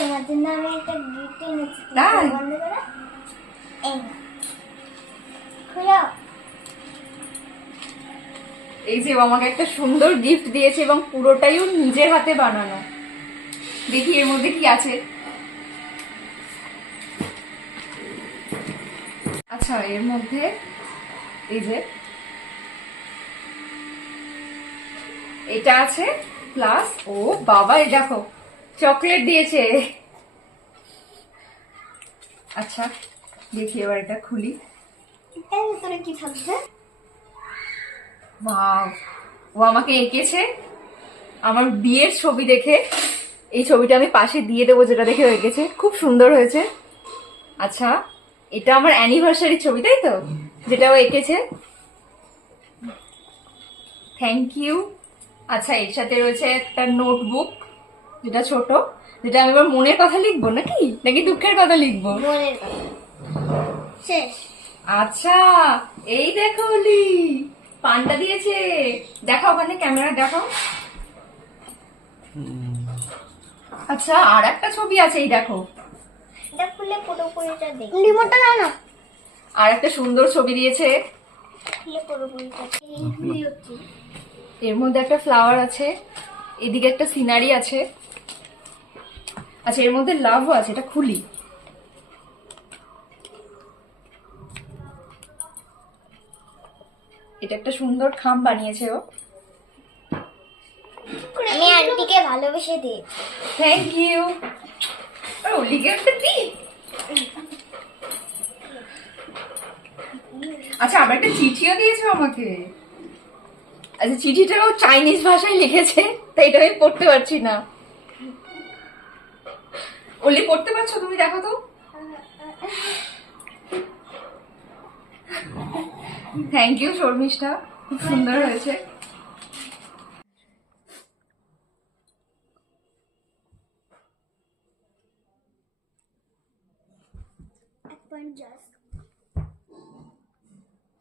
তোমার জন্য আমি একটা গিফট এনেছি। তাই? বন্ধ করো। এই নাও। খুলো। এই যে ও আমাকে একটা সুন্দর গিফট দিয়েছে এবং পুরোটাই ও নিজের হাতে বানানো। দেখি এর মধ্যে কি আছে। আচ্ছা, এর মধ্যে এই যে এটা আছে, প্লাস ও বাবা এই দেখো চকলেট দিয়েছে। আচ্ছা দেখি এবার এটা খুলি। এর ভিতরে কি থাকবে? ওয়াও, ও আমাকে এঁকেছে আমার বিয়ের ছবি দেখে। এই ছবিটা আমি পাশে দিয়ে দেবো, যেটা দেখে ও এঁকেছে, খুব সুন্দর হয়েছে। আচ্ছা, এটা আমার অ্যানিভার্সারি ছবি তাই তো, যেটা ও এঁকেছে। Thank you. আচ্ছা, এর সাথে রয়েছে একটা নোটবুক, যেটা ছোট, যেটা আমি এবার মনের কথা লিখবো নাকি নাকি দুঃখের কথা লিখবো। মনের কথা। শেষ। আচ্ছা, এই দেখো লি, পানটা দিয়েছে। দেখাও, ওখানে ক্যামেরা দেখাও। আচ্ছা, আর একটা ছবি আছে, এই দেখো। এটা খুলে পুরোপুরিটা দেখি। রিমোটটা নাও না। আর একটা সুন্দর ছবি দিয়েছে। খুলে পুরোপুরিটা দেখি। এর মধ্যে একটা ফ্লাওয়ার আছে, এদিকে একটা সিনারি আছে। আচ্ছা, এর মধ্যে লাভও আছে, এটা খুলি। এটা একটা সুন্দর খাম বানিয়েছে ও। আমি আন্টিকে ভালোবেসে দিই। Thank you. আর ওলিকে একটা দি। আচ্ছা, আবার একটা চিঠিও দিয়েছে আমাকে। আচ্ছা, চিঠিটাও চাইনিজ ভাষায় লিখেছে, তাই এটা আমি পড়তে পারছি না। ওলি পড়তে পারছো তুমি? দেখো তো। থ্যাংক ইউ শর্মিষ্ঠা, খুব সুন্দর হয়েছে। একবার জাস্ট